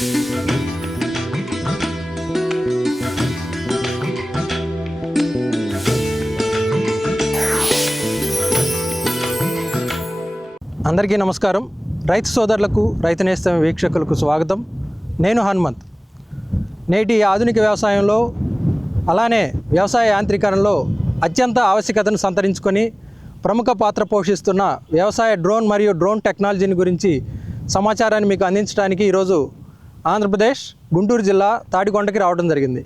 అందరికీ నమస్కారం. రైతు సోదరులకు రైతు నేస్తం వీక్షకులకు స్వాగతం. నేను హనుమంత్. నేటి ఆధునిక వ్యవసాయంలో అలానే వ్యవసాయ యాంత్రీకరణలో అత్యంత ఆవశ్యకతను సంతరించుకొని ప్రముఖ పాత్ర పోషిస్తున్న వ్యవసాయ డ్రోన్ మరియు డ్రోన్ టెక్నాలజీని గురించి సమాచారాన్ని మీకు అందించడానికి ఈరోజు ఆంధ్రప్రదేశ్ గుంటూరు జిల్లా తాడికొండకి రావడం జరిగింది.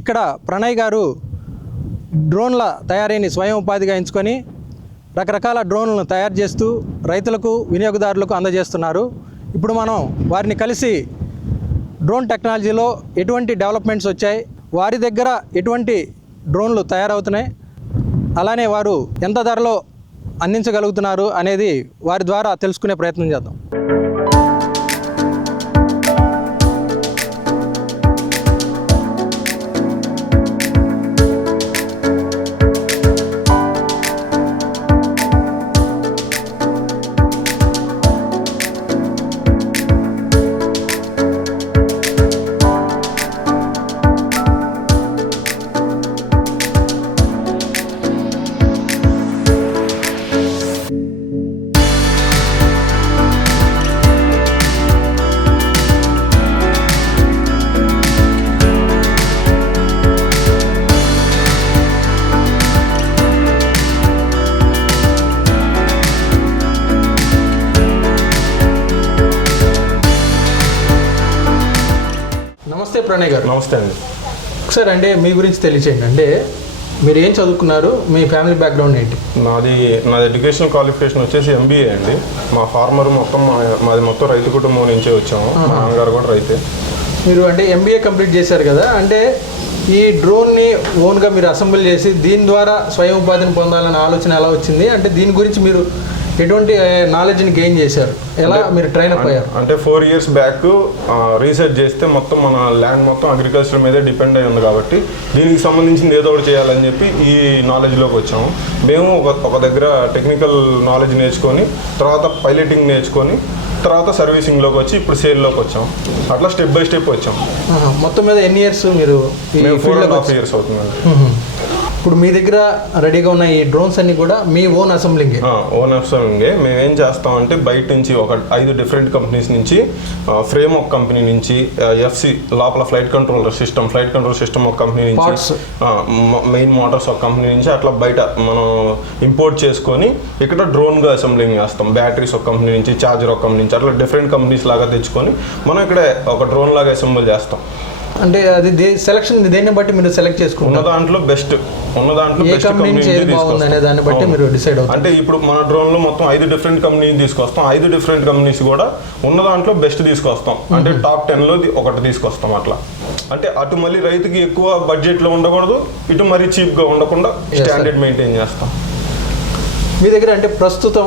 ఇక్కడ ప్రణయ్ గారు డ్రోన్ల తయారీని స్వయం ఉపాధిగా ఎంచుకొని రకరకాల డ్రోన్లను తయారు చేస్తూ రైతులకు వినియోగదారులకు అందజేస్తున్నారు. ఇప్పుడు మనం వారిని కలిసి డ్రోన్ టెక్నాలజీలో ఎటువంటి డెవలప్మెంట్స్ వచ్చాయి వారి దగ్గర ఎటువంటి డ్రోన్లు తయారవుతున్నాయి అలానే వారు ఎంత ధరలో అందించగలుగుతున్నారు అనేది వారి ద్వారా తెలుసుకునే ప్రయత్నం చేద్దాం. ప్రణయ్ గారు. నమస్తే అండి. ఒకసారి అంటే మీ గురించి తెలియచేయండి. అంటే మీరు ఏం చదువుకున్నారు? మీ ఫ్యామిలీ బ్యాక్గ్రౌండ్ ఏంటి? నాది నాది ఎడ్యుకేషనల్ క్వాలిఫికేషన్ వచ్చేసి ఎంబీఏ అండి. మా ఫార్మర్ మొత్తం మాది మొత్తం రైతు కుటుంబం నుంచే వచ్చాము. మా నాన్నగారు కూడా రైతే. మీరు అంటే ఎంబీఏ కంప్లీట్ చేశారు కదా? అంటే ఈ డ్రోన్ని ఓన్గా మీరు అసెంబ్లీ చేసి దీని ద్వారా స్వయం ఉపాధిని పొందాలనే ఆలోచన ఎలా వచ్చింది? అంటే దీని గురించి మీరు ఎటువంటి నాలెడ్జ్ని గెయిన్ చేశారు. ఎలా మీరు ట్రైన్ అప్ అయ్యారు? అంటే ఫోర్ ఇయర్స్ బ్యాక్ రీసెర్చ్ చేస్తే మొత్తం మన ల్యాండ్ మొత్తం అగ్రికల్చర్ మీదే డిపెండ్ అయి ఉంది కాబట్టి దీనికి సంబంధించింది ఏదో ఒకటి చేయాలని చెప్పి ఈ నాలెడ్జ్లోకి వచ్చాము. మేము ఒక ఒక దగ్గర టెక్నికల్ నాలెడ్జ్ నేర్చుకొని తర్వాత పైలటింగ్ నేర్చుకొని తర్వాత సర్వీసింగ్లోకి వచ్చి ఇప్పుడు సేల్లోకి వచ్చాం. అట్లా స్టెప్ బై స్టెప్ వచ్చాం. మొత్తం మీద ఎన్ని ఇయర్స్ మీరు ఫోర్ అండ్ హాఫ్ ఇయర్స్ అవుతుందండి. ఇప్పుడు మీ దగ్గర రెడీగా ఉన్న ఈ డ్రోన్స్ అన్ని కూడా మీ ఓన్ అసెంబ్లింగ్ ఓన్ అప్సంగే మేము ఏం. చేస్తామంటే బయట నుంచి ఒక ఐదు డిఫరెంట్ కంపెనీస్ నుంచి ఫ్రేమ్ ఒక కంపెనీ నుంచి ఎఫ్సి లోపల flight control system flight control system ఒక కంపెనీ. నుంచి మెయిన్ మోటార్స్ ఒక కంపెనీ నుంచి అట్లా బయట మనం ఇంపోర్ట్ చేసుకొని ఇక్కడ డ్రోన్గా అసెంబ్లింగ్ చేస్తాం. బ్యాటరీస్ ఒక కంపెనీ నుంచి చార్జర్ ఒక కంపెనీ నుంచి అట్లా డిఫరెంట్ కంపెనీస్ లాగా తెచ్చుకొని మనం ఇక్కడ ఒక డ్రోన్ లాగా అసెంబుల్ చేస్తాం. అంటే అది సెలక్షన్ దేన్ని బట్టి మీరు సెలెక్ట్ చేసుకుంటారు? దాంట్లో బెస్ట్ ఉన్న దాంట్లో ఏ కంపెనీ నుంచి ఏది బాగుంది అనే దాన్ని బట్టి మీరు డిసైడ్ అవుతారు. అంటే ఇప్పుడు మన డ్రోన్లో మొత్తం ఐదు డిఫరెంట్ కంపెనీ తీసుకొస్తాం. ఐదు డిఫరెంట్ కంపెనీస్ కూడా ఉన్న దాంట్లో బెస్ట్ తీసుకొస్తాం. అంటే టాప్ టెన్లో ఒకటి తీసుకొస్తాం అట్లా. అంటే అటు మళ్ళీ రైతుకి ఎక్కువ బడ్జెట్లో ఉండకూడదు ఇటు మరీ చీప్గా ఉండకుండా. స్టాండర్డ్ మెయింటైన్ చేస్తాం. మీ దగ్గర అంటే ప్రస్తుతం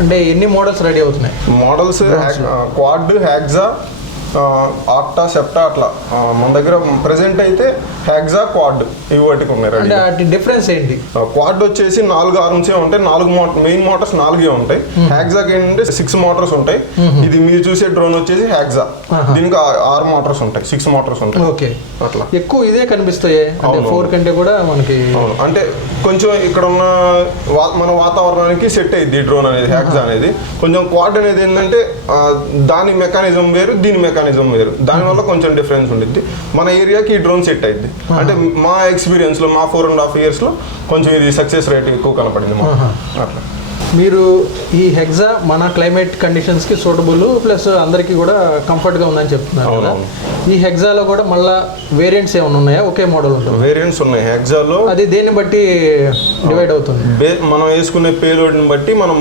అంటే ఎన్ని మోడల్స్ రెడీ అవుతున్నాయి? Models quad hexa octa septa అట్లా. మన దగ్గర ప్రెసెంట్ అయితే హ్యాగ్జా క్వాడ్ ఇవి వాటికి ఉన్నాయి డిఫరెన్స్ ఏంటి? క్వాడ్ వచ్చేసి నాలుగు ఆర్మ్సే ఉంటాయి నాలుగు మెయిన్ మోటార్స్ నాలుగే ఉంటాయి. హ్యాగ్జాక్ ఏంటంటే సిక్స్ మోటార్స్ ఉంటాయి. ఇది మీరు చూసే డ్రోన్ వచ్చేసి హ్యాగ్జా. దీనికి ఆరు మోటార్స్ ఉంటాయి సిక్స్ మోటార్స్ ఉంటాయి. ఓకే. అట్లా. ఎక్కువ ఇదే కనిపిస్తాయి. ఫోర్ కంటే కూడా మనకి అవును. అంటే కొంచెం ఇక్కడ ఉన్న మన వాతావరణానికి సెట్ అయ్యింది డ్రోన్ అనేది హ్యాగ్జా అనేది. కొంచెం క్వాడ్ అనేది ఏంటంటే దాని మెకానిజం వేరు దీని మెకానిజం వేరు. దానివల్ల కొంచెం డిఫరెన్స్ ఉండిద్ది. మన ఏరియాకి ఈ డ్రోన్ సెట్ అయింది అంటే మా ఎక్స్పీరియన్స్లో మా ఫోర్ అండ్ హాఫ్ ఇయర్స్లో కొంచెం ఇది సక్సెస్ రేట్ ఎక్కువ కనపడింది. అట్లా. మీరు ఈ హెగ్జా మన క్లైమేట్ కండిషన్స్కి సూటబుల్ ప్లస్ అందరికీ కూడా కంఫర్ట్గా ఉందని చెప్తున్నారు కదా. అవునవును. ఈ హెగ్జాలో కూడా మళ్ళా వేరియంట్స్ ఏమైనా ఉన్నాయా? ఒకే మోడల్ ఉంటుంది? వేరియంట్స్ ఉన్నాయి. హెగ్జాలో అది దేన్ని బట్టి డివైడ్ అవుతుంది? మనం వేసుకునే పేలోడ్ని బట్టి మనం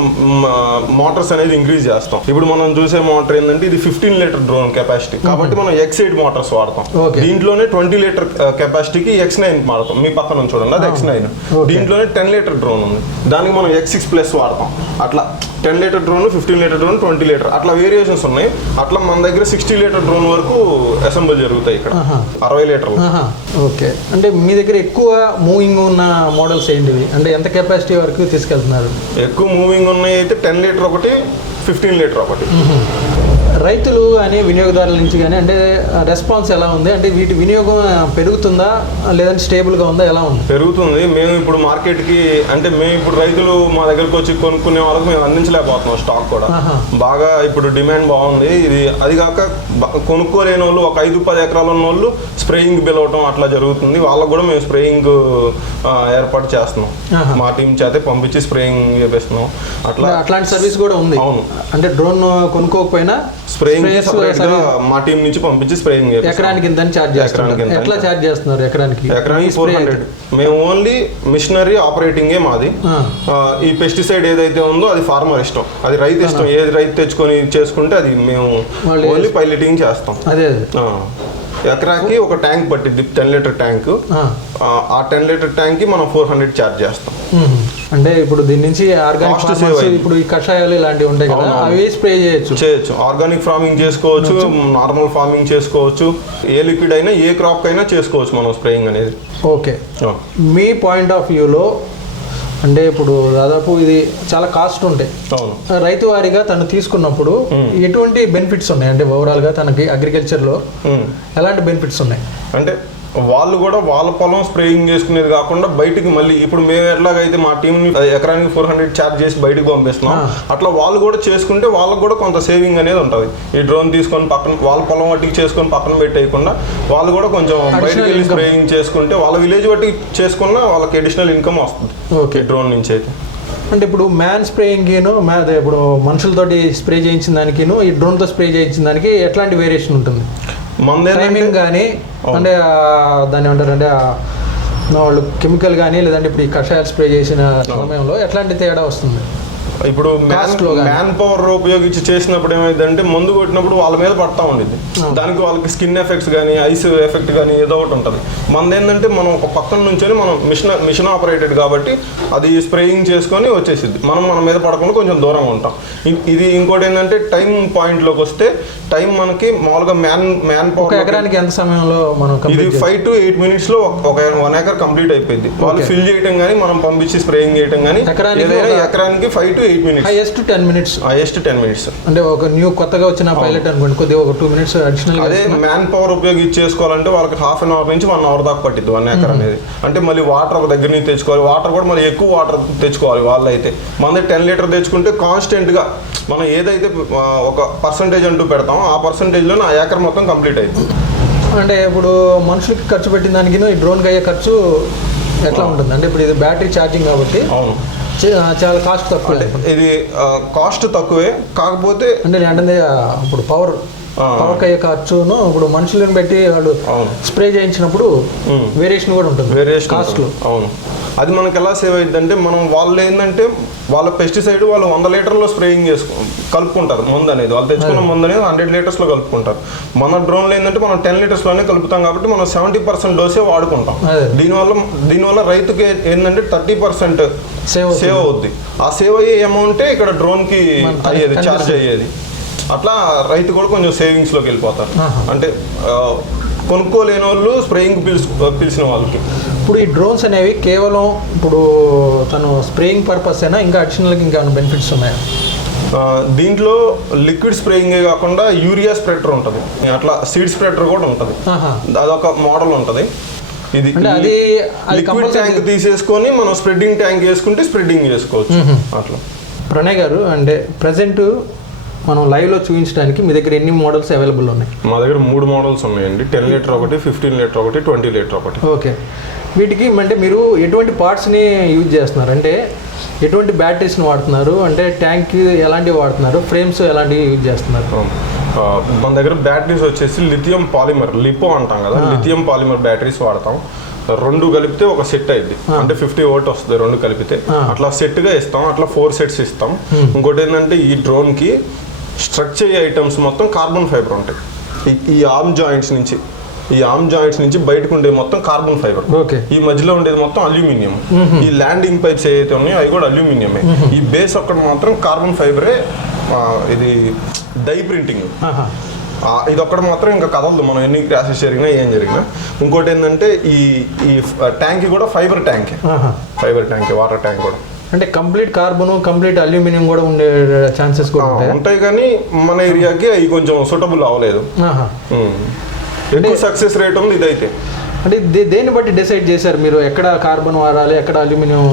మోటార్స్ అనేది ఇంక్రీజ్ చేస్తాం. ఇప్పుడు మనం చూసే మోటార్ ఏంటంటే ఇది ఫిఫ్టీన్ లీటర్ డ్రోన్ కెపాసిటీ కాబట్టి మనం ఎక్స్ ఎయిట్ మోటార్స్ వాడతాం. దీంట్లోనే ట్వంటీ లీటర్ కెపాసిటీకి ఎక్స్ నైన్ వాడతాం మీ పక్కన చూడండి అది ఎక్స్ నైన్. దీంట్లోనే టెన్ లీటర్ డ్రోన్ ఉంది. దానికి మనం ఎక్స్ సిక్స్ ప్లస్ వాడతాం. అట్లా ten litre drone fifteen litre drone twenty litre. అట్లా వేరియేషన్స్ ఉన్నాయి. అట్లా మన దగ్గర సిక్స్టీ లీటర్ డ్రోన్ వరకు అసెంబుల్ జరుగుతాయి ఇక్కడ. అరవై లీటర్లు. ఓకే. అంటే మీ దగ్గర ఎక్కువ మూవింగ్ ఉన్న మోడల్స్ ఏంటివి? అంటే ఎంత కెపాసిటీ వరకు తీసుకెళ్తున్నారు? ఎక్కువ మూవింగ్ ఉన్నాయి అయితే టెన్ లీటర్ ఒకటి ఫిఫ్టీన్ లీటర్ ఒకటి. రైతులు కానీ వినియోగదారుల నుంచి కానీ అంటే రెస్పాన్స్ ఎలా ఉంది? అంటే వీటి వినియోగం పెరుగుతుందా? లేదంటే స్టేబుల్గా ఉందా? ఎలా ఉంది? పెరుగుతుంది. మేము ఇప్పుడు మార్కెట్కి అంటే మేము ఇప్పుడు రైతులు మా దగ్గరకు వచ్చి కొనుక్కునే వాళ్ళకి మేము అందించలేకపోతున్నాం స్టాక్ కూడా. బాగా ఇప్పుడు డిమాండ్ బాగుంది. ఇది అది కాక కొనుక్కోలేని వాళ్ళు ఒక ఐదు పది ఎకరాలు ఉన్న వాళ్ళు స్ప్రేయింగ్ పిలవటం అట్లా జరుగుతుంది. వాళ్ళకు కూడా మేము స్ప్రేయింగ్ ఏర్పాటు చేస్తున్నాం. మా టీం చేతే పంపించి స్ప్రేయింగ్ చేపిస్తున్నాం. అట్లా అట్లాంటి సర్వీస్ కూడా ఉంది. అవును. అంటే డ్రోన్ కొనుక్కోకపోయినా స్ప్రేయింగ్ sprayers సపరేట్గా service మా టీం నుంచి పంపించి స్ప్రేయింగ్ ఎకరానికి ఇంత ఛార్జ్ చేస్తున్నారు. ఇంత ఎట్లా ఛార్జ్ చేస్తున్నారు ఎకరానికి? ఎకరానికి ఫోర్ హండ్రెడ్. మేము ఓన్లీ మిషనరీ ఆపరేటింగే మాది. ఈ పెస్టిసైడ్ ఏదైతే ఉందో అది ఫార్మర్ ఇష్టం. అది రైతు ఇష్టం. ఏది రైతు తెచ్చుకొని చేసుకుంటే అది మేము ఓన్లీ పైలటింగ్ చేస్తాం. అదే. ఎకరాకి ఒక ట్యాంక్ పట్టిద్ది టెన్ లీటర్ ట్యాంక్ ఆ. టెన్ లీటర్ ట్యాంక్కి మనం ఫోర్ హండ్రెడ్ ఛార్జ్ చేస్తాం. అంటే ఇప్పుడు దీని నుంచి ఆర్గానిక్. ఇప్పుడు ఈ కషాయాలు ఇలాంటివి ఉంటాయి కదా. అవి స్ప్రే చేయొచ్చు చేయొచ్చు ఆర్గానిక్ ఫార్మింగ్ చేసుకోవచ్చు నార్మల్ ఫార్మింగ్ చేసుకోవచ్చు ఏ లిక్విడ్ అయినా ఏ క్రాప్ అయినా చేసుకోవచ్చు మనం స్ప్రేయింగ్ అనేది ఓకే. మీ పాయింట్ ఆఫ్ వ్యూలో అంటే ఇప్పుడు దాదాపు ఇది చాలా కాస్ట్ ఉంటాయి రైతు వారిగా తను తీసుకున్నప్పుడు ఎటువంటి బెనిఫిట్స్ ఉన్నాయి? అంటే ఓవరాల్గా తనకి అగ్రికల్చర్లో ఉమ్. ఎలాంటి బెనిఫిట్స్ ఉన్నాయి? అంటే వాళ్ళు కూడా వాళ్ళ పొలం స్ప్రేయింగ్ చేసుకునేది కాకుండా బయటికి మళ్ళీ ఇప్పుడు మేము ఎట్లాగైతే మా టీంని ఎకరానికి ఫోర్ హండ్రెడ్ ఛార్జ్ చేసి బయటకు పంపిస్తున్నాం. అట్లా వాళ్ళు కూడా చేసుకుంటే వాళ్ళకు కూడా కొంత సేవింగ్ అనేది ఉంటుంది. ఈ డ్రోన్ తీసుకొని పక్కన వాళ్ళ పొలం వట్టికి చేసుకొని పక్కన పెట్టేయకుండా వాళ్ళు కూడా కొంచెం బయటకు వెళ్ళి. స్ప్రేయింగ్ చేసుకుంటే వాళ్ళ విలేజ్ వట్టికి చేసుకున్న వాళ్ళకి అడిషనల్ ఇన్కమ్ వస్తుంది. ఓకే. డ్రోన్ నుంచి అయితే. అంటే ఇప్పుడు మ్యాన్ స్ప్రేయింగ్ను మ్యా అదే ఇప్పుడు మనుషులతోటి స్ప్రే చేయించిన దానికిను ఈ డ్రోన్తో స్ప్రే చేయించిన దానికి ఎట్లాంటి వేరియేషన్ ఉంటుంది? టైమింగ్ కానీ. అంటే దాన్ని ఏమంటారు అంటే వాళ్ళు కెమికల్ కానీ లేదంటే ఇప్పుడు ఈ కషాయాలు స్ప్రే చేసిన సమయంలో ఎట్లాంటి తేడా వస్తుంది ఇప్పుడు మ్యాన్. మ్యాన్ పవర్ ఉపయోగించి చేసినప్పుడు ఏమైందంటే మందు కొట్టినప్పుడు వాళ్ళ మీద పడతా ఉండిద్ది. దానికి వాళ్ళకి స్కిన్ ఎఫెక్ట్స్ కానీ ఐస్ ఎఫెక్ట్ కానీ ఏదో ఒకటి ఉంటుంది. మనది ఏంటంటే మనం ఒక పక్కన నుంచొని మనం మిషన్ మిషన్ ఆపరేటెడ్ కాబట్టి అది స్ప్రేయింగ్ చేసుకొని వచ్చేసిద్ది. మనం మన మీద పడకుండా కొంచెం దూరంగా ఉంటాం. ఇది ఇంకోటి ఏంటంటే టైం పాయింట్లోకి వస్తే టైం మనకి మామూలుగా మ్యాన్ మ్యాన్ పవర్ ఎకరానికి ఎంత సమయంలో మనం ఇది ఫైవ్ టు ఎయిట్ మినిట్స్లో ఒక- వన్ ఏకర్ కంప్లీట్ అయిపోయింది వాళ్ళు. ఫిల్ చేయడం కానీ మనం పంపించి స్ప్రేయింగ్ చేయడం కానీ ఎకరానికి five to eight minutes highest ten minutes highest ten minutes అంటే ఒక న్యూ కొత్తగా వచ్చిన పైలట్ అనుకోండి కొద్దిగా ఒక టూ మినిట్స్ అడిషనల్ అదే మ్యాన్ పవర్ ఉపయోగించి చేసుకోవాలంటే వాళ్ళకి హాఫ్ అన్ అవర్ నుంచి వన్ అవర్ దాకా పట్టిద్ది వన్ ఏకర్ అనేది. అంటే మళ్ళీ వాటర్ ఒక దగ్గర నుంచి తెచ్చుకోవాలి. వాటర్ కూడా మళ్ళీ ఎక్కువ వాటర్ తెచ్చుకోవాలి వాళ్ళు అయితే మన టెన్ లీటర్ తెచ్చుకుంటే కాన్స్టెంట్గా మనం ఏదైతే ఒక పర్సంటేజ్ అంటూ పెడతామో ఆ పర్సంటేజ్లో ఆ ఏకర్ మొత్తం కంప్లీట్ అయింది అంటే ఇప్పుడు మనుషులకి ఖర్చు పెట్టిన దానికి ఈ డ్రోన్కి అయ్యే ఖర్చు ఎట్లా ఉంటుంది? అంటే ఇప్పుడు ఇది బ్యాటరీ ఛార్జింగ్ కాబట్టి అవును. చాలా కాస్ట్ తక్కువ. ఇది కాస్ట్ తక్కువే. కాకపోతే అంటే అంటే ఇప్పుడు పవర్ అయ్యే ఖర్చును ఇప్పుడు మనుషులను పెట్టి వాళ్ళు స్ప్రే చేయించినప్పుడు. వేరియేషన్ కూడా ఉంటుంది. వేరియేషన్ కాస్ట్లో అవును. అది మనకి ఎలా సేవ్ అయ్యింది అంటే మనం వాళ్ళు ఏంటంటే వాళ్ళ పెస్టిసైడ్ వాళ్ళు వంద లీటర్లో స్ప్రేయింగ్ చేసుకో కలుపుకుంటారు మందు అనేది. వాళ్ళు తెచ్చుకున్న మందు అనేది హండ్రెడ్ లీటర్స్లో కలుపుకుంటారు. మన డ్రోన్లో ఏంటంటే మనం టెన్ లీటర్స్లోనే కలుపుతాం కాబట్టి మనం సెవెంటీ పర్సెంట్ డోసే వాడుకుంటాం. దీనివల్ల దీనివల్ల రైతుకి ఏంటంటే థర్టీ పర్సెంట్ సేవ్ అవుతుంది. సేవ్ అవుద్ది. ఆ సేవ్ అయ్యే అమౌంటే ఇక్కడ డ్రోన్కి అయ్యేది ఛార్జ్. అయ్యేది. అట్లా రైతు కూడా కొంచెం సేవింగ్స్లోకి వెళ్ళిపోతారు. అంటే కొనుక్కోలేని వాళ్ళు స్ప్రేయింగ్ పిలిచి పిలిచిన వాళ్ళకి. ఇప్పుడు ఈ డ్రోన్స్ అనేవి కేవలం ఇప్పుడు తను స్ప్రేయింగ్ పర్పస్ అయినా ఇంకా అడిషనల్గా ఇంకా బెనిఫిట్స్ ఉన్నాయా? దీంట్లో లిక్విడ్ స్ప్రేయింగే కాకుండా యూరియా స్ప్రెడర్ ఉంటుంది. అట్లా సీడ్ స్ప్రెడర్ కూడా ఉంటుంది. అదొక మోడల్ ఉంటుంది. ఇది అది లిక్విడ్ ట్యాంక్ తీసేసుకొని మనం స్ప్రెడ్డింగ్ ట్యాంక్ వేసుకుంటే స్ప్రెడ్డింగ్ చేసుకోవచ్చు. అట్లా. ప్రణయ్ గారు అంటే ప్రజెంట్ మనం లైవ్లో చూపించడానికి మీ దగ్గర ఎన్ని మోడల్స్ అవైలబుల్ ఉన్నాయి? మా దగ్గర మూడు మోడల్స్ ఉన్నాయండి. టెన్ లీటర్ ఒకటి ఫిఫ్టీన్ లీటర్ ఒకటి ట్వంటీ లీటర్ ఒకటి. ఓకే. వీటికి అంటే మీరు ఎటువంటి పార్ట్స్ని యూజ్ చేస్తున్నారు? అంటే ఎటువంటి బ్యాటరీస్ని వాడుతున్నారు? అంటే ట్యాంక్ ఎలాంటివి వాడుతున్నారు? ఫ్రేమ్స్ ఎలాంటివి యూజ్ చేస్తున్నారు? మన దగ్గర బ్యాటరీస్ వచ్చేసి లిథియం పాలిమర్ లిపో అంటాం కదా. లిథియం పాలిమర్ బ్యాటరీస్ వాడతాం. రెండు కలిపితే ఒక సెట్ అయింది అంటే ఫిఫ్టీ ఓట్ వస్తుంది రెండు కలిపితే. అట్లా సెట్గా ఇస్తాం. అట్లా ఫోర్ సెట్స్ ఇస్తాం. ఇంకోటి ఏంటంటే ఈ డ్రోన్కి స్ట్రక్చర్ ఐటమ్స్ మొత్తం కార్బన్ ఫైబర్ ఉంటాయి. ఈ- ఈ ఆర్మ్ జాయింట్స్ నుంచి ఈ ఆర్మ్ జాయింట్స్ నుంచి బయటకు ఉండేది మొత్తం కార్బన్ ఫైబర్. ఓకే. ఈ మధ్యలో ఉండేది మొత్తం అల్యూమినియం. ఈ ల్యాండింగ్ పైప్స్ ఏవైతే ఉన్నాయో అవి కూడా అల్యూమినియమే. ఈ బేస్ ఒక్కటి మాత్రం కార్బన్ ఫైబరే ఇది డై ప్రింటింగ్. ఇది ఒక్కటి మాత్రం ఇంకా కదలదు. మనం ఎన్ని క్రాషెస్ జరిగినా ఏం జరిగినా. ఇంకోటి ఏంటంటే ఈ ఈ ట్యాంక్ కూడా fibre tank. Fibre tank water tank కూడా. అంటే కంప్లీట్ కార్బన్ కంప్లీట్ అల్యూమినియం కూడా ఉండే ఛాన్సెస్ కూడా ఉంటాయి? కానీ మన ఏరియాకి అవి కొంచెం సూటబుల్ అవ్వలేదు. ఎక్కువ సక్సెస్ రేట్ ఉంది ఇదైతే. అంటే దేన్ని బట్టి డిసైడ్ చేశారు మీరు? ఎక్కడ కార్బన్ వాడాలి ఎక్కడ అల్యూమినియం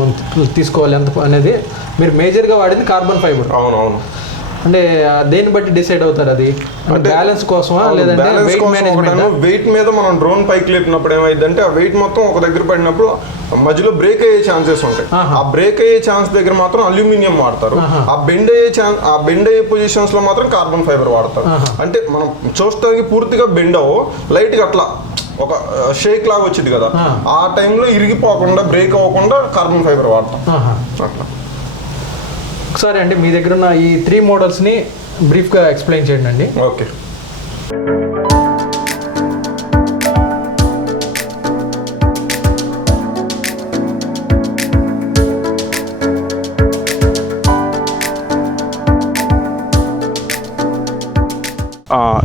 తీసుకోవాలి ఎంత అనేది మీరు మేజర్గా వాడింది కార్బన్ ఫైబర్ అవునవును. అంటే దేన్ని బట్టి డిసైడ్ అవుతారు అది? బ్యాలెన్స్ కోసమా లేదంటే బ్యాలెన్స్ వెయిట్ కోసం మీద మనం డ్రోన్ పైకి లేపినప్పుడు ఏమైందంటే ఆ వెయిట్ మొత్తం ఒక దగ్గర పడినప్పుడు మధ్యలో బ్రేక్ అయ్యే ఛాన్సెస్ ఉంటాయి. ఆ బ్రేక్ అయ్యే ఛాన్స్ దగ్గర మాత్రం అల్యూమినియం వాడతారు. ఆ బెండ్ అయ్యే ఛాన్స్ ఆ బెండ్ అయ్యే పొజిషన్స్లో మాత్రం కార్బన్ ఫైబర్ వాడతారు. అంటే మనం చూడటానికి పూర్తిగా బెండ్ అవ్వ లైట్గా అట్లా ఒక షేక్ లాగా వచ్చింది కదా. ఆ. ఆ టైంలో ఇరిగిపోకుండా బ్రేక్ అవ్వకుండా కార్బన్ ఫైబర్ వాడతాం. అట్లా. ఒకసారి అండి మీ దగ్గర ఉన్న ఈ త్రీ మోడల్స్ని బ్రీఫ్గా ఎక్స్ప్లెయిన్ చేయండి అండి. ఓకే.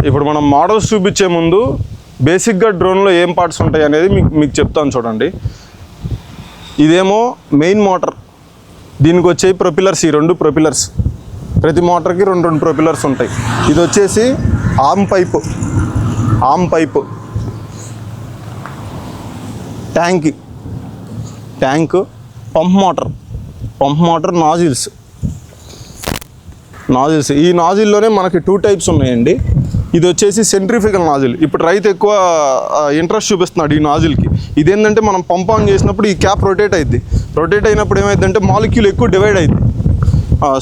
ఇప్పుడు మనం మోడల్స్ చూపించే ముందు బేసిక్గా డ్రోన్లో ఏం పార్ట్స్ ఉంటాయి అనేది మీకు మీకు చెప్తాను చూడండి. ఇదేమో మెయిన్ మోటార్ దీనికి వచ్చేవి ప్రొపిలర్స్ ఈ రెండు ప్రొపిలర్స్ ప్రతి మోటార్కి రెండు రెండు ప్రొపిలర్స్ ఉంటాయి. ఇది వచ్చేసి arm pipe. Arm pipe. Tank. Tank pump motor. Pump motor nozzles. Nozzles. ఈ నాజిల్లోనే మనకి టూ టైప్స్ ఉన్నాయండి. ఇది వచ్చేసి సెంట్రిఫికల్ నాజిల్. ఇప్పుడు రైతు ఎక్కువ ఇంట్రెస్ట్ చూపిస్తున్నాడు ఈ నాజిల్కి. ఇదేంటంటే మనం పంప్ ఆన్ చేసినప్పుడు ఈ క్యాప్ రొటేట్ అయింది రొటేట్ అయినప్పుడు ఏమైందంటే మాలిక్యూల్ ఎక్కువ డివైడ్ అయింది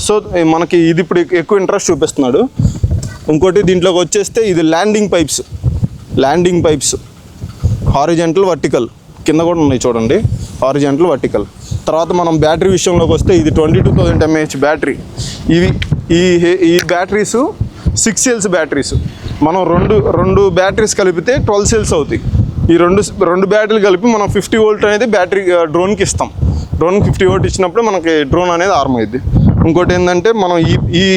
సో మనకి ఇది ఇప్పుడు ఎక్కువ ఇంట్రెస్ట్ చూపిస్తున్నాడు. ఇంకోటి దీంట్లోకి వచ్చేస్తే ఇది landing pipes. Landing pipes. Horizontal vertical. కింద కూడా ఉన్నాయి చూడండి. Horizontal vertical. తర్వాత మనం బ్యాటరీ విషయంలోకి వస్తే ఇది twenty two thousand mAh battery. ఇవి ఈ ఈ బ్యాటరీస్ సిక్స్ సెల్స్ బ్యాటరీస్. మనం రెండు రెండు బ్యాటరీస్ కలిపితే ట్వెల్వ్ సెల్స్ అవుతాయి. ఈ రెండు రెండు బ్యాటరీలు కలిపి మనం ఫిఫ్టీ వోల్ట్ అనేది బ్యాటరీ డ్రోన్కి ఇస్తాం. డ్రోన్కి ఫిఫ్టీ వోల్ట్ ఇచ్చినప్పుడు మనకి డ్రోన్ అనేది ఆర్మ్ అయింది ఇంకోటి ఏంటంటే మనం ఈ ఈ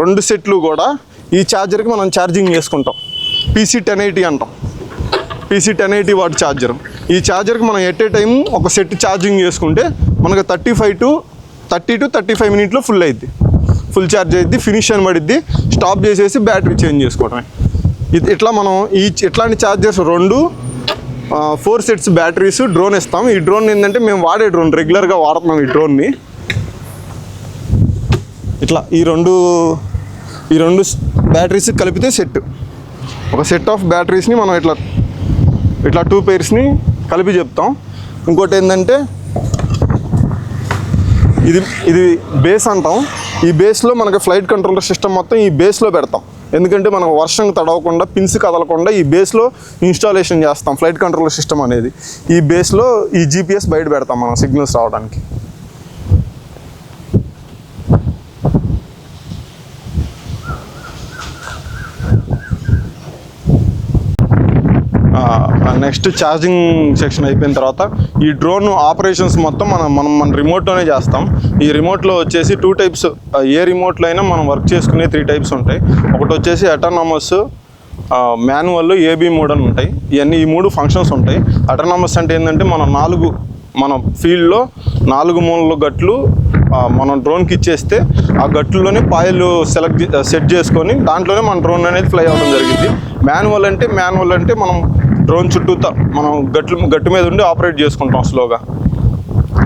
రెండు సెట్లు కూడా ఈ ఛార్జర్కి మనం ఛార్జింగ్ చేసుకుంటాం. పీసీ టెన్ ఎయిటీ అంటాం. PC ten eighty watt charger. ఈ ఛార్జర్కి మనం ఎట్ ఏ టైం ఒక సెట్ ఛార్జింగ్ చేసుకుంటే మనకు thirty five to thirty to thirty five మినిట్లో ఫుల్ అయింది ఫుల్ ఛార్జ్ అయింది ఫినిష్ అని పడిద్ది స్టాప్ చేసేసి బ్యాటరీ చేంజ్ చేసుకోవడమే. ఇది ఇట్లా మనం ఈ ఇట్లాంటి ఛార్జర్స్ రెండు ఫోర్ సెట్స్ బ్యాటరీస్ డ్రోన్ ఇస్తాం. ఈ డ్రోన్ ఏంటంటే మేము వాడే డ్రోన్ రెగ్యులర్గా వాడుతున్నాం ఈ డ్రోన్ని. ఇట్లా ఈ రెండు ఈ రెండు బ్యాటరీస్ కలిపితే సెట్. ఒక సెట్ ఆఫ్ బ్యాటరీస్ని మనం ఇట్లా ఇట్లా టూ పెయిర్స్ని కలిపి చెప్తాం. ఇంకోటి ఏంటంటే ఇది ఇది బేస్ అంటాం. ఈ బేస్లో మనకి ఫ్లైట్ కంట్రోలర్ సిస్టమ్ మొత్తం ఈ బేస్లో పెడతాం. ఎందుకంటే మనం వర్షం తడవకుండా పిన్స్ కదలకుండా ఈ బేస్లో ఇన్స్టాలేషన్ చేస్తాం ఫ్లైట్ కంట్రోలర్ సిస్టమ్ అనేది. ఈ బేస్లో ఈ జీపీఎస్ బయట పెడతాం మనం సిగ్నల్స్ రావడానికి. నెక్స్ట్ ఛార్జింగ్ సెక్షన్ అయిపోయిన తర్వాత ఈ డ్రోన్ ఆపరేషన్స్ మొత్తం మనం మనం మన రిమోట్లోనే చేస్తాం. ఈ రిమోట్లో వచ్చేసి టూ టైప్స్ ఏ రిమోట్లో అయినా మనం వర్క్ చేసుకునే త్రీ టైప్స్ ఉంటాయి. ఒకటి వచ్చేసి అటానమస్ మాన్యువల్ ఏబీ మోడ్ అని ఉంటాయి. ఇవన్నీ ఈ మూడు ఫంక్షన్స్ ఉంటాయి. అటానమస్ అంటే ఏంటంటే మనం నాలుగు మన ఫీల్డ్లో నాలుగు మూలలు గట్లు మనం డ్రోన్కి ఇచ్చేస్తే ఆ గట్లలోనే పాయలు సెలెక్ట్ సెట్ చేసుకొని దాంట్లోనే మన డ్రోన్ అనేది ఫ్లై అవ్వడం జరిగింది. మాన్యువల్ అంటే మాన్యువల్ అంటే మనం డ్రోన్ చుట్టూతా మనం గట్లు గట్టు మీద ఉండి ఆపరేట్ చేసుకుంటాం స్లోగా.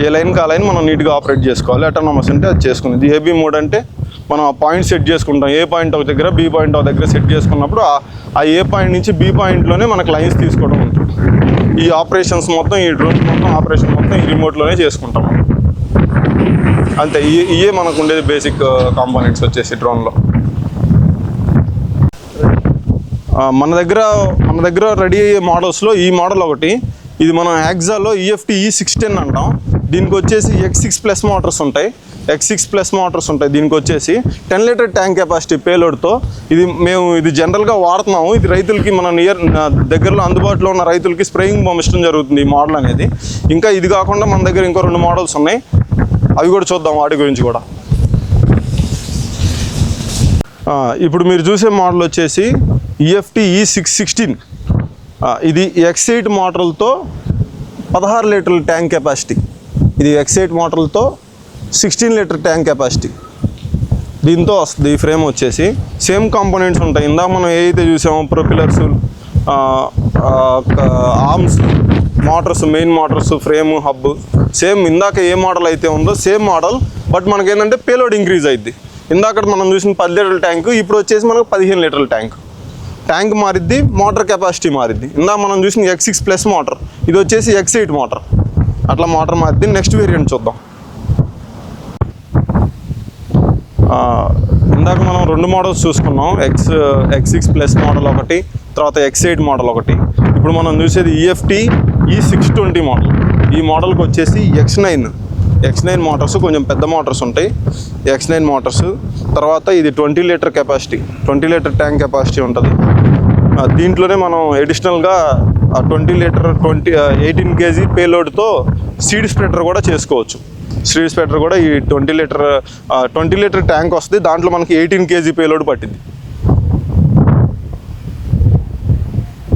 ఏ లైన్కి ఆ లైన్ మనం నీట్గా ఆపరేట్ చేసుకోవాలి. అటానమస్ అంటే అది చేసుకునేది. ఏబీ మోడ్ అంటే మనం ఆ పాయింట్ సెట్ చేసుకుంటాం. ఏ పాయింట్ ఒక దగ్గర బి పాయింట్ ఒక దగ్గర సెట్ చేసుకున్నప్పుడు ఆ- ఏ పాయింట్ నుంచి బి పాయింట్లోనే మనకు లైన్స్ తీసుకోవడం ఉంటుంది. ఈ ఆపరేషన్స్ మొత్తం ఈ డ్రోన్ మొత్తం ఆపరేషన్ మొత్తం ఈ రిమోట్లోనే చేసుకుంటాం. అంతే. ఇయే మనకు ఉండేది బేసిక్ కాంపోనెంట్స్ వచ్చేసి డ్రోన్లో ఆ, మన దగ్గర మన దగ్గర రెడీ అయ్యే మోడల్స్లో ఈ మోడల్ ఒకటి. ఇది మనం యాక్జాలో ఈఎఫ్టీ ఈ సిక్స్ టెన్ అంటాం. దీనికి వచ్చేసి ఎక్స్ సిక్స్ ప్లస్ మోటార్స్ ఉంటాయి. ఎక్స్ సిక్స్ ప్లస్ మోటార్స్ ఉంటాయి. దీనికి వచ్చేసి టెన్ లీటర్ ట్యాంక్ కెపాసిటీ పేలోడ్తో ఇది మేము ఇది జనరల్గా వాడుతున్నాము. ఇది రైతులకి మన నియర్ దగ్గరలో అందుబాటులో ఉన్న రైతులకి స్ప్రేయింగ్ పంపించడం జరుగుతుంది ఈ మోడల్ అనేది. ఇంకా ఇది కాకుండా మన దగ్గర ఇంకో రెండు మోడల్స్ ఉన్నాయి. అవి కూడా చూద్దాం వాటి గురించి కూడా. ఇప్పుడు మీరు చూసే మోడల్ వచ్చేసి ఈఎఫ్టీ ఈ సిక్స్ సిక్స్టీన్ ఇది ఎక్స్ ఎయిట్ మోటార్లతో పదహారు లీటర్ల ట్యాంక్ కెపాసిటీ. ఇది ఎక్స్ ఎయిట్ మోటార్లతో సిక్స్టీన్ లీటర్ ట్యాంక్ కెపాసిటీ. దీంతో వస్తుంది ఈ ఫ్రేమ్ వచ్చేసి. సేమ్ కాంపోనెంట్స్ ఉంటాయి. ఇందాక మనం ఏదైతే చూసామో propellers arms motors main motors frame hub. Same ఇందాక ఏ మోడల్ అయితే ఉందో సేమ్ మోడల్ బట్ మనకేంటంటే పేలోడ్ ఇంక్రీజ్ అయింది ఇందాక మనం చూసిన పది లీటర్ల ట్యాంక్ ఇప్పుడు వచ్చేసి మనకు పదిహేను లీటర్ల ట్యాంక్. ట్యాంక్ మారిద్ది మోటార్ కెపాసిటీ మారిద్ది. ఇందాక మనం చూసిన ఎక్స్ సిక్స్ ప్లస్ మోటార్. ఇది వచ్చేసి ఎక్స్ ఎయిట్ మోటార్. అట్లా మోటార్ మారిద్ది. నెక్స్ట్ వేరియంట్ చూద్దాం. ఇందాక మనం రెండు మోడల్స్ చూసుకున్నాం. X X six plus model ఒకటి తర్వాత ఎక్స్ ఎయిట్ మోడల్ ఒకటి. ఇప్పుడు మనం చూసేది EFT e E six twenty model ఈ మోడల్కి వచ్చేసి X nine X nine motors కొంచెం పెద్ద మోటార్స్ ఉంటాయి. ఎక్స్ నైన్ మోటార్స్ తర్వాత ఇది twenty litre capacity twenty litre tank capacity ఉంటుంది. దీంట్లోనే మనం ఎడిషనల్గా twenty litre twenty eighteen KG పేలోడ్తో seed spreader కూడా చేసుకోవచ్చు. సీడ్ స్ప్రెడర్ కూడా ఈ twenty litre twenty litre tank వస్తుంది. దాంట్లో మనకి ఎయిటీన్ కేజీ పేలోడ్ పట్టింది.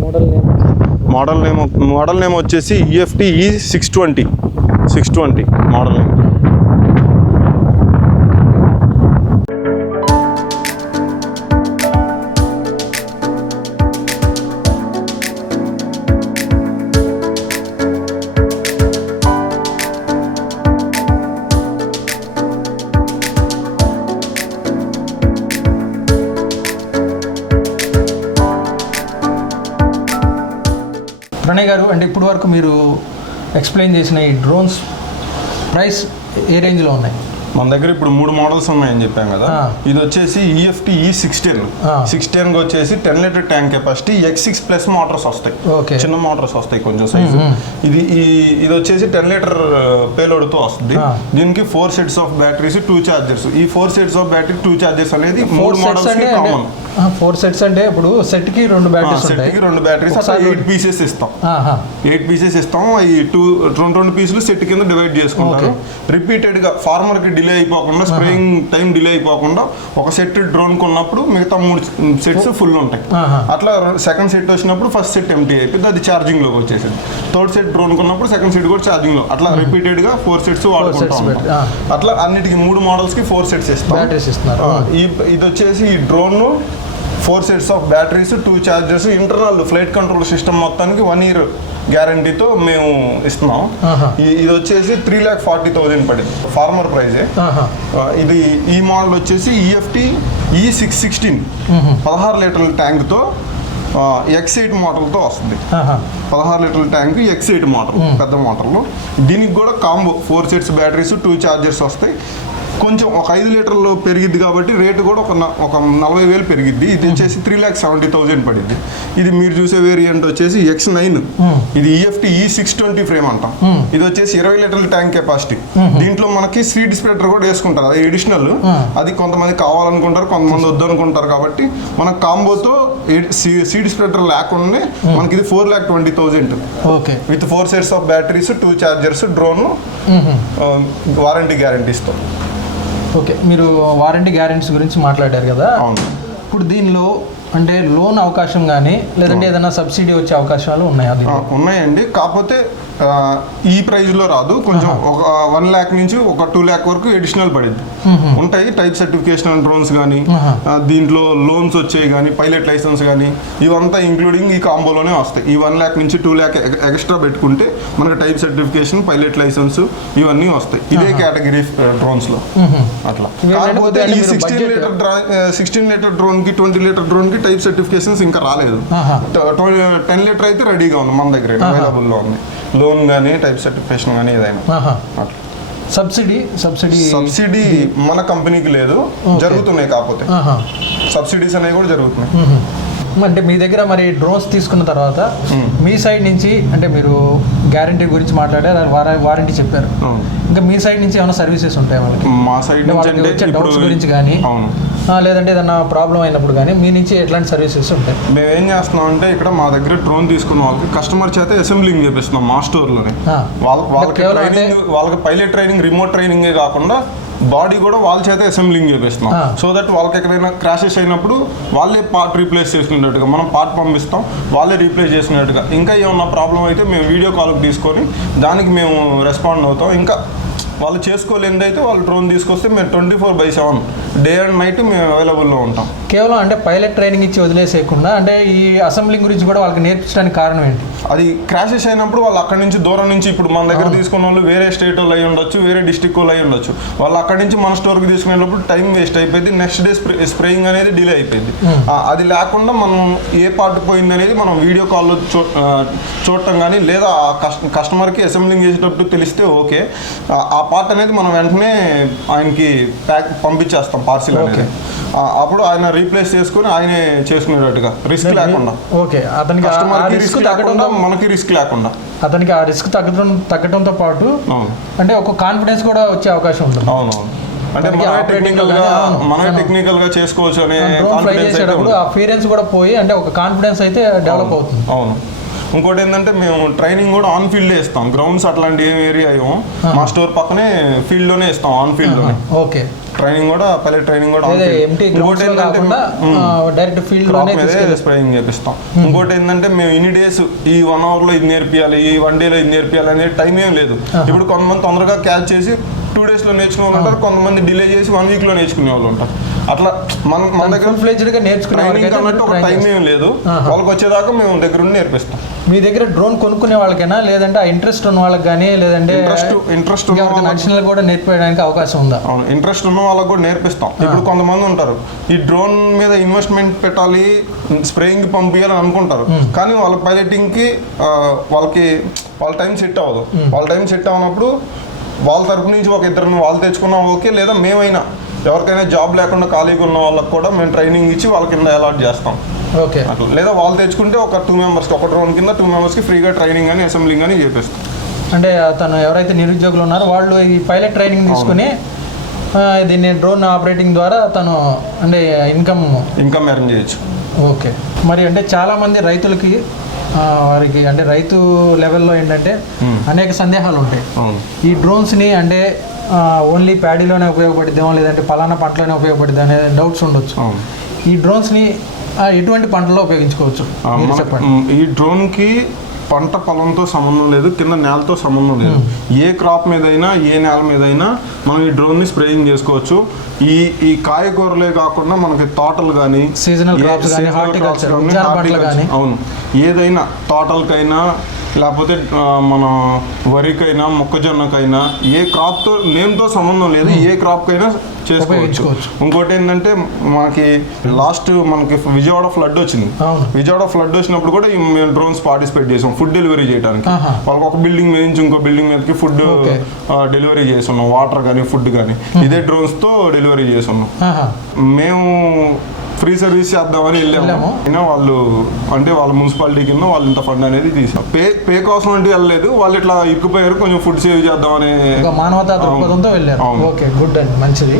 Model name model name model name వచ్చేసి EFT E six twenty six twenty model name. Pranay garu అంటే ఇప్పటి వరకు మీరు ఎక్స్ప్లెయిన్ చేసిన ఈ డ్రోన్స్ ప్రైస్ ఏ రేంజ్లో ఉన్నాయి? మన దగ్గర ఇప్పుడు మూడు మోడల్స్ ఉన్నాయని చెప్పాం కదా. ఇది వచ్చేసి EFT E six ten. Six ten వచ్చేసి ten litre tank capacity X six plus motors వస్తాయి. చిన్న మోటార్స్ వస్తాయి కొంచెం సైజు ఇది ఈ ఇది వచ్చేసి టెన్ లీటర్ పేలోడ్తో వస్తుంది. దీనికి four sets of batteries two chargers ఈ four sets of battery two chargers అనేది మూడు మోడల్స్ కామన్ ఫోర్ సెట్స్ అంటే ఇప్పుడు సెట్కి రెండు బ్యాటరీస్ సెట్కి రెండు బ్యాటరీస్ అట్లా ఎయిట్ పీసెస్ ఇస్తాం. ఎయిట్ పీసెస్ ఇస్తాం. ఈ టూ రెండు రెండు పీసులు సెట్ కింద డివైడ్ చేసుకుంటారు. రిపీటెడ్గా ఫార్మర్కి డిలే అయిపోకుండా స్ప్రేయింగ్ టైం డిలే అయిపోకుండా ఒక సెట్ డ్రోన్ కొన్నప్పుడు మిగతా మూడు సెట్స్ ఫుల్ ఉంటాయి. అట్లా సెకండ్ సెట్ వచ్చినప్పుడు ఫస్ట్ సెట్ ఎంటీ అయిపోయింది అది ఛార్జింగ్లోకి వచ్చేసింది. థర్డ్ సెట్ డ్రోన్ కొన్నప్పుడు సెకండ్ సెట్ కూడా ఛార్జింగ్లో అట్లా రిపీటెడ్గా ఫోర్ సెట్స్ వాడుకుంటాం. అట్లా అన్నిటికి మూడు మోడల్స్కి ఫోర్ సెట్స్ ఇస్తాం. ఈ ఇది వచ్చేసి ఈ drone four sets of batteries two chargers internal flight control system మొత్తానికి వన్ ఇయర్ గ్యారంటీతో మేము ఇస్తున్నాం. ఇది వచ్చేసి త్రీ ల్యాక్ ఫార్టీ థౌజండ్ పడింది. ఫార్మర్ ప్రైజే. ఇది ఈ మోడల్ వచ్చేసి ఈఎఫ్టీ ఈ సిక్స్ సిక్స్టీన్ పదహారు లీటర్ల ట్యాంక్తో ఎక్స్ ఎయిట్ మోడల్తో వస్తుంది. పదహారు లీటర్ల ట్యాంక్ ఎక్స్ ఎయిట్ మోటార్ పెద్ద మోటార్లు. దీనికి కూడా combo four sets batteries two chargers వస్తాయి. కొంచెం ఒక ఐదు లీటర్లు పెరిగిద్ది కాబట్టి రేటు కూడా ఒక ఒక నలభై వేలు పెరిగిద్ది. ఇది వచ్చేసి త్రీ ల్యాక్ సెవెంటీ థౌజండ్ పడింది. ఇది మీరు చూసే వేరియంట్ వచ్చేసి ఎక్స్ నైన్ ఇది E EFT E six twenty frame అంటాం. ఇది వచ్చేసి ఇరవై లీటర్ల ట్యాంక్ కెపాసిటీ దీంట్లో మనకి సీడ్ స్ప్రెడర్ కూడా వేసుకుంటారు. అది ఎడిషనల్ అది కొంతమంది కావాలనుకుంటారు కొంతమంది వద్దనుకుంటారు కాబట్టి మన కాంబోతో సీడ్ స్ప్రెడర్ లేకుండా మనకి ఇది four lakh twenty thousand okay with four sets of batteries two chargers drone warranty guarantee ఇస్తాం ఓకే మీరు వారంటీ గ్యారెంటీస్ గురించి మాట్లాడారు కదా? అవును. ఇప్పుడు దీనిలో అంటే లోన్ అవకాశం కానీ లేదంటే ఏదైనా సబ్సిడీ వచ్చే అవకాశాలు ఉన్నాయా దీనిలో? ఉన్నాయండి. కాకపోతే ఈ ప్రైస్లో రాదు. కొంచెం ఒక వన్ ల్యాక్ నుంచి ఒక టూ ల్యాక్ వరకు ఎడిషనల్ పడింది. ఉంటాయి టైప్ సర్టిఫికేషన్ డ్రోన్స్ కానీ. దీంట్లో లోన్స్ వచ్చేవి కానీ పైలట్ లైసెన్స్ కానీ ఇవంతా ఇంక్లూడింగ్ ఈ కాంబోలోనే వస్తాయి. ఈ వన్ ల్యాక్ నుంచి టూ ల్యాక్ ఎక్స్ట్రా పెట్టుకుంటే మనకి టైప్ సర్టిఫికేషన్ పైలట్ లైసెన్స్ ఇవన్నీ వస్తాయి. ఇదే కేటగిరీ డ్రోన్స్లో అట్లా. కాకపోతే ఈ సిక్స్టీన్ లీటర్ సిక్స్టీన్ లీటర్ డ్రోన్కి ట్వంటీ లీటర్ డ్రోన్కి టైప్ సర్టిఫికేషన్స్ ఇంకా రాలేదు. టెన్ లీటర్ అయితే రెడీగా ఉంది మన దగ్గర అవైలబుల్లో ఉంది. లోన్ కానీ టైప్ సర్టిఫికేషన్ కానీ ఏదైనా. అట్లా సబ్సిడీ సబ్సిడీ సబ్సిడీ మన కంపెనీకి లేదు జరుగుతున్నాయి కాకపోతే. సబ్సిడీస్ అనేవి కూడా జరుగుతున్నాయి. అంటే మీ దగ్గర మరి డ్రోన్స్ తీసుకున్న తర్వాత మీ సైడ్ నుంచి అంటే మీరు గ్యారంటీ గురించి మాట్లాడారు వారంటీ చెప్పారు. ఇంకా మీ సైడ్ నుంచి ఏమైనా సర్వీసెస్ ఉంటాయి వాళ్ళకి? మా సైడ్ వాళ్ళకి వచ్చే డౌట్స్ గురించి కానీ అవును. లేదంటే ఏదైనా ప్రాబ్లం అయినప్పుడు కానీ మీ నుంచి ఎట్లాంటి సర్వీసెస్ ఉంటాయి? మేము ఏం చేస్తున్నాం అంటే ఇక్కడ మా దగ్గర డ్రోన్ తీసుకున్న వాళ్ళకి కస్టమర్ చేత అసెంబ్లింగ్ చేపిస్తున్నాం మా స్టోర్లోనే వాళ్ళకి అంటే- ట్రైనింగ్ వాళ్ళకి పైలట్ ట్రైనింగ్ రిమోట్ ట్రైనింగే కాకుండా బాడీ కూడా వాళ్ళ చేత అసెంబ్లింగ్ చేపిస్తున్నాం. సో దట్ వాళ్ళకి ఎక్కడైనా క్రాషెస్ అయినప్పుడు వాళ్ళే పార్ట్ రీప్లేస్ చేసుకునేట్టుగా మనం పార్ట్ పంపిస్తాం వాళ్ళే రీప్లేస్ చేసుకునేట్టుగా ఇంకా ఏమన్నా ప్రాబ్లం అయితే మేము వీడియో కాల్కి తీసుకొని దానికి మేము రెస్పాండ్ అవుతాం. ఇంకా వాళ్ళు చేసుకోలేనిది అయితే వాళ్ళు డ్రోన్ తీసుకొస్తే మేము twenty four by seven day and night మేము అవైలబుల్లో ఉంటాం. కేవలం అంటే పైలట్ ట్రైనింగ్ ఇచ్చి వదిలేసేయకుండా అంటే ఈ అసెంబ్లింగ్ గురించి కూడా వాళ్ళకి నేర్పించడానికి కారణం ఏంటి? అది క్రాషెస్ అయినప్పుడు వాళ్ళు అక్కడి నుంచి దూరం నుంచి ఇప్పుడు మన దగ్గర తీసుకున్న వాళ్ళు వేరే స్టేట్ వాళ్ళు అయి ఉండొచ్చు వేరే డిస్టిక్ వాళ్ళు అయి ఉండొచ్చు. వాళ్ళు అక్కడి నుంచి మన స్టోర్కి తీసుకునేటప్పుడు టైం వేస్ట్ అయిపోయింది. నెక్స్ట్ డే స్ప్రే స్ప్రేయింగ్ అనేది డిలే అయిపోయింది. అది లేకుండా మనం ఏ పార్ట్ పోయింది అనేది మనం వీడియో కాల్లో చూ చూడటం కానీ లేదా ఆ కస్ట కస్టమర్కి అసెంబ్లింగ్ చేసేటప్పుడు తెలిస్తే ఓకే ఆ- పార్ట్ అనేది మనం వెంటనే ఆయనకి ప్యాక్ పంపించేస్తాం పార్సిల్ అనేది. అప్పుడు ఆయన రీప్లేస్ చేసుకుని ఆయనే చేసుకునేటట్టుగా. రిస్క్ లేకుండా. ఓకే అతనికి రిస్క్ లేకుండా మనకి రిస్క్ లేకుండా. అతనికి ఆ రిస్క్ తగ్గడం తగ్గడంతో పాటు అంటే ఒక కాన్ఫిడెన్స్ కూడా వచ్చే అవకాశం ఉంటుంది. అవునవును. అంటే మనమే టెక్నికల్గా అవును. మనమే అవును. టెక్నికల్గా చేసుకోవచ్చు అనే కాన్ఫిడెన్స్ ఫీరెన్స్ కూడా పోయి అంటే ఒక కాన్ఫిడెన్స్ అయితే డెవలప్ అవుతుంది. అవును. ఇంకోటి ఏంటంటే మేము ట్రైనింగ్ కూడా ఆన్ ఫీల్డ్ ఇస్తాం. గ్రౌండ్స్ అట్లాంటి ఏం ఏరియా అయ్యో మా స్టోర్ పక్కనే ఫీల్డ్లోనే ఇస్తాం ఆన్ ఫీల్డ్లోనే. ఓకే. ట్రైనింగ్ కూడా పల్లె ట్రైనింగ్ కూడా ఇంకోటి డైరెక్ట్ ఫీల్డ్ స్ప్రేయింగ్ చేపిస్తాం. ఇంకోటి ఏంటంటే మేము ఇన్ని డేస్ ఈ వన్ అవర్లో ఇది నేర్పియాలి ఈ వన్ డేలో ఇది నేర్పియాలి అనే టైం ఏం లేదు. ఇప్పుడు కొంతమంది తొందరగా క్యాచ్ చేసి టూ డేస్లో నేర్చుకునే వాళ్ళు ఉంటారు కొంతమంది డిలే చేసి వన్ వీక్లో నేర్చుకునే వాళ్ళు ఉంటారు. అట్లా మన మన దగ్గర నేర్చుకునే టైం. ఏం లేదు. వాళ్ళకి వచ్చేదాకా మేము దగ్గర ఉండి నేర్పిస్తాం. మీ దగ్గర డ్రోన్ కొనుక్కునే వాళ్ళకైనా లేదంటే ఆ ఇంట్రెస్ట్ ఉన్న వాళ్ళకి కానీ లేదంటే ఇంట్రెస్ట్ ఇంట్రెస్ట్ అడిషనల్ కూడా నేర్పించడానికి అవకాశం ఉందా? అవును ఇంట్రెస్ట్ ఉన్న వాళ్ళకి కూడా నేర్పిస్తాం. ఇప్పుడు కొంతమంది ఉంటారు ఈ డ్రోన్ మీద ఇన్వెస్ట్మెంట్ పెట్టాలి స్ప్రేయింగ్ పంపించాలని అనుకుంటారు. కానీ వాళ్ళ పైలటింగ్కి ఆ, వాళ్ళకి వాళ్ళ టైం సెట్ అవ్వదు. వాళ్ళ టైం సెట్ అవ్వనప్పుడు వాళ్ళ తరపు నుంచి ఒక ఇద్దరిని వాళ్ళు తెచ్చుకున్నాం ఓకే లేదా మేమైనా ఎవరికైనా జాబ్ లేకుండా ఖాళీగా ఉన్న వాళ్ళకి కూడా మేము ట్రైనింగ్ ఇచ్చి వాళ్ళ కింద అలాట్ చేస్తాం. ఓకే. లేదా వాళ్ళు తెచ్చుకుంటే ఒక టూ మెంబర్స్కి ఒక డ్రోన్ కింద టూ మెంబర్స్కి ఫ్రీగా ట్రైనింగ్ అని అసెంబ్లింగ్ అని చేపిస్తాం అంటే తను ఎవరైతే నిరుద్యోగులు ఉన్నారో వాళ్ళు ఈ పైలట్ ట్రైనింగ్ తీసుకుని దీన్ని డ్రోన్ ఆపరేటింగ్ ద్వారా తను అంటే ఇన్కమ్ ఇన్కమ్ ఎర్న్ చేయొచ్చు. ఓకే. మరి అంటే చాలామంది రైతులకి వారికి అంటే రైతు లెవెల్లో ఏంటంటే అనేక సందేహాలు ఉంటాయి. ఈ డ్రోన్స్ని అంటే ఓన్లీ ప్యాడీలోనే ఉపయోగపడిద్దామో లేదంటే పలానా పంటలోనే ఉపయోగపడిద్దా అనే డౌట్స్ ఉండొచ్చు. ఈ డ్రోన్స్ని ఎటువంటి పంటలో ఉపయోగించుకోవచ్చు? ఈ డ్రోన్కి పంట పొలంతో సంబంధం లేదు కింద నేలతో సంబంధం లేదు. ఏ క్రాప్ మీదైనా ఏ నేల మీదైనా మనం ఈ డ్రోన్ని స్ప్రేయింగ్ చేసుకోవచ్చు. ఈ ఈ కాయగూరలే కాకుండా మనకి తోటలు కానీ గానీ. అవును. ఏదైనా తోటలకైనా లేకపోతే మన వరికైనా మొక్కజొన్నకైనా ఏ క్రాప్తో నేమ్తో సంబంధం లేదు ఏ క్రాప్కైనా చేసుకోవచ్చు. ఇంకోటి ఏంటంటే మనకి లాస్ట్ మనకి విజయవాడ ఫ్లడ్ వచ్చింది విజయవాడ ఫ్లడ్ వచ్చినప్పుడు కూడా మేము డ్రోన్స్ పార్టిసిపేట్ చేసాం ఫుడ్ డెలివరీ చేయడానికి. వాళ్ళకి ఒక బిల్డింగ్ మీద నుంచి ఇంకో బిల్డింగ్ మీదకి ఫుడ్. డెలివరీ చేస్తున్నాం వాటర్ కానీ ఫుడ్ కానీ ఇదే డ్రోన్స్తో డెలివరీ చేస్తున్నాం. మేము ఫ్రీ సర్వీస్ చేద్దామని వెళ్ళాము. అయినా వాళ్ళు అంటే వాళ్ళ మున్సిపాలిటీ కింద వాళ్ళు ఇంత ఫండ్ అనేది తీసాం పే పే కోసం అంటే వెళ్ళలేదు. వాళ్ళు ఇట్లా ఇరుక్కుపోయారు. కొంచెం ఫుడ్ సేవ్ చేద్దామని మానవతా దృక్పథంతో వెళ్ళారు. ఓకే గుడ్ అండి మంచిది.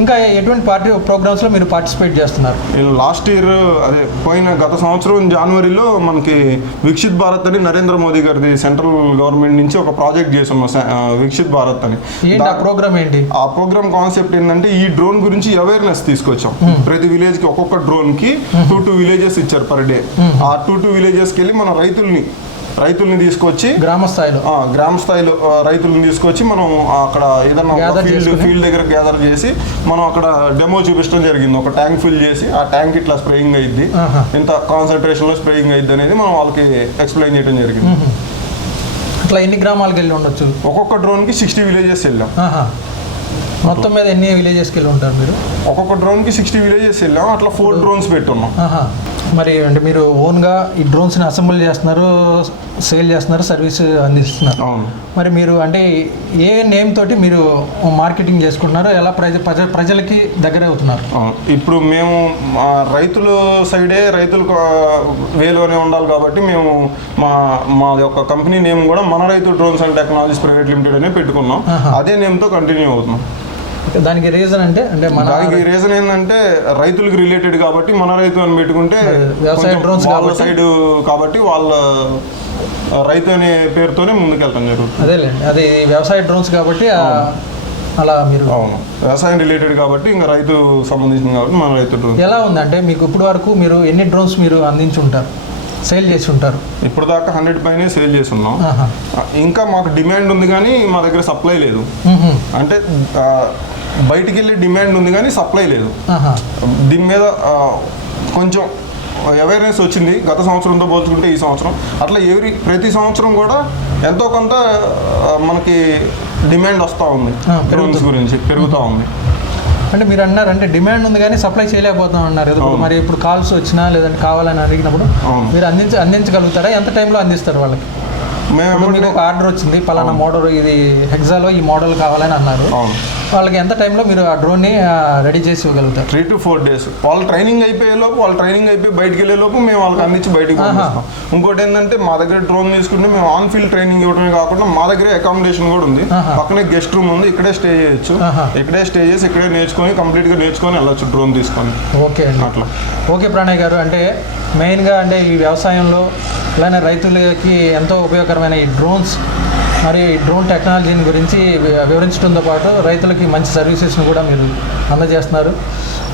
ఇంకా ఎటువంటి పార్టీ ప్రోగ్రామ్స్లో మీరు పార్టిసిపేట్ చేస్తున్నారు? నేను లాస్ట్ ఇయర్ అదే పోయిన గత సంవత్సరం జనవరిలో మనకి విక్షిత్ భారత్ అని నరేంద్ర మోదీ గారిది సెంట్రల్ గవర్నమెంట్ నుంచి ఒక ప్రాజెక్ట్ చేస్తున్నాం విక్షిత్ భారత్ అని. ఆ ప్రోగ్రామ్ ఏంటి? ఆ ప్రోగ్రామ్ కాన్సెప్ట్ ఏంటంటే ఈ డ్రోన్ గురించి అవేర్నెస్ తీసుకొచ్చాం. ప్రతి విలేజ్కి ఒక్కొక్క డ్రోన్కి టూ టూ విలేజెస్ ఇచ్చారు పర్ డే. ఆ టూ టూ విలేజెస్కి వెళ్ళి మన రైతుల్ని రైతుల్ని తీసుకొచ్చి గ్రామ స్థాయిలో. గ్రామ స్థాయిలో రైతులను తీసుకొచ్చి మనం అక్కడ ఏదన్నా ఫీల్డ్. ఫీల్డ్ దగ్గర గ్యాదర్ చేసి మనం అక్కడ డెమో చూపించడం జరిగింది. ఒక ట్యాంక్ ఫిల్ చేసి ఆ ట్యాంక్ ఇట్లా స్ప్రేయింగ్ అయ్యింది ఆహా. ఇంత కాన్సన్ట్రేషన్లో స్ప్రేయింగ్ అయ్యింది అనేది మనం వాళ్ళకి ఎక్స్ప్లెయిన్ చేయడం జరిగింది. అట్లా ఎన్ని గ్రామాలకు వెళ్ళి ఉండొచ్చు? ఒక్కొక్క డ్రోన్కి సిక్స్టీ విలేజెస్ వెళ్ళాం. మొత్తం మీద ఎన్ని విలేజెస్కి వెళ్ళి ఉంటారు మీరు? ఒక్కొక్క డ్రోన్కి సిక్స్టీ విలేజెస్ వెళ్ళాం. అట్లా ఫోర్ డ్రోన్స్ పెట్టున్నాం. మరి అంటే మీరు ఓన్గా ఈ డ్రోన్స్ని అసెంబ్ల్ చేస్తున్నారు సేల్ చేస్తున్నారు సర్వీస్ అందిస్తున్నారు. మరి మీరు అంటే ఏ నేమ్ తోటి మీరు మార్కెటింగ్ చేసుకుంటున్నారు ఎలా ప్రజ ప్రజ ప్రజలకి దగ్గర అవుతున్నారు. ఇప్పుడు మేము రైతుల సైడే రైతులకు వేలోనే ఉండాలి కాబట్టి మేము మా మా యొక్క కంపెనీ నేమ్ కూడా Mana Raithu drones and technologies private limited అనే పెట్టుకున్నాం. అదే నేమ్తో కంటిన్యూ అవుతున్నాం. దానికి రీజన్ అంటే అంటే మన దానికి రీజన్ ఏంటంటే రైతులకు రిలేటెడ్ కాబట్టి మన రైతు అని పెట్టుకుంటే వ్యవసాయ drones వాళ్ళ కాబట్టి- సైడ్ కాబట్టి వాళ్ళ రైతు అనే పేరుతోనే ముందుకెళ్తాం జరుగుతుంది. అదేలేండి అది వ్యవసాయ డ్రోన్స్ కాబట్టి అలా మీరు అవును. వ్యవసాయం రిలేటెడ్ కాబట్టి ఇంకా రైతు సంబంధించింది కాబట్టి మన రైతు ఎలా ఉందంటే మీకు ఇప్పుడు వరకు మీరు ఎన్ని డ్రోన్స్ మీరు అందించి ఉంటారు సేల్ చేసి ఉంటారు. ఇప్పుడు దాకా హండ్రెడ్ పైనే సేల్ చేసి ఉన్నాం ఇంకా మాకు డిమాండ్ ఉంది కానీ మా దగ్గర సప్లై లేదు. అంటే బయటికి వెళ్ళి డిమాండ్ ఉంది కానీ సప్లై లేదు. దీని మీద కొంచెం అవేర్నెస్ వచ్చింది. గత సంవత్సరంతో పోల్చుకుంటే ఈ సంవత్సరం. అట్లా ఎవరి ప్రతి సంవత్సరం కూడా ఎంతో కొంత మనకి డిమాండ్ వస్తూ ఉంది. గురించి పెరుగుతూ ఉంది. అంటే మీరు అన్నారు అంటే డిమాండ్ ఉంది కానీ సప్లై చేయలేకపోతాం అన్నారు. అవును. మరి ఇప్పుడు కాల్స్ వచ్చినా లేదంటే కావాలని అడిగినప్పుడు. మీరు అందించ అందించగలుగుతారా? ఎంత టైంలో అందిస్తారు వాళ్ళకి? మేము మీకు ఒక ఆర్డర్ వచ్చింది పలానా మోడల్ ఇది హెగ్జాలో ఈ మోడల్ కావాలని అన్నారు. వాళ్ళకి ఎంత టైంలో మీరు ఆ డ్రోన్ని రెడీ చేసి ఇవ్వగలుగుతారు? Three to four days. వాళ్ళు ట్రైనింగ్ అయిపోయే లోపు వాళ్ళు ట్రైనింగ్ అయిపోయి బయటికి వెళ్ళే లోపు మేము వాళ్ళకి అందించి బయటికి. పంపిస్తాం. ఇంకోటి ఏంటంటే మా దగ్గర డ్రోన్ తీసుకుంటే మేము ఆన్ ఫీల్డ్ ట్రైనింగ్ ఇవ్వడమే కాకుండా మా దగ్గర అకామిడేషన్ కూడా ఉంది. పక్కనే గెస్ట్ రూమ్ ఉంది ఇక్కడే స్టే చేయొచ్చు. ఇక్కడే స్టే చేసి ఇక్కడే నేర్చుకొని కంప్లీట్గా నేర్చుకొని వెళ్ళొచ్చు డ్రోన్ తీసుకొని. ఓకే అట్లా. ఓకే ప్రణయ్ గారు అంటే మెయిన్గా అంటే ఈ వ్యవసాయంలో అలానే రైతులకి ఎంతో ఉపయోగకరమైన ఈ డ్రోన్స్ మరి డ్రోన్ టెక్నాలజీని గురించి వి- వివరించడంతో పాటు రైతులకి మంచి సర్వీసెస్ని కూడా మీరు అందజేస్తున్నారు.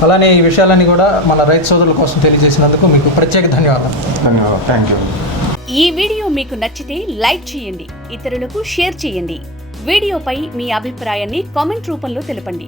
అలానే ఈ విషయాలన్నీ కూడా మన రైతు సోదరుల కోసం తెలియజేసినందుకు మీకు ప్రత్యేక ధన్యవాదాలు ధన్యవాదాలు. థ్యాంక్ యూ ఈ వీడియో మీకు నచ్చితే లైక్ చేయండి ఇతరులకు షేర్ చేయండి. వీడియోపై మీ అభిప్రాయాన్ని కామెంట్ రూపంలో తెలపండి.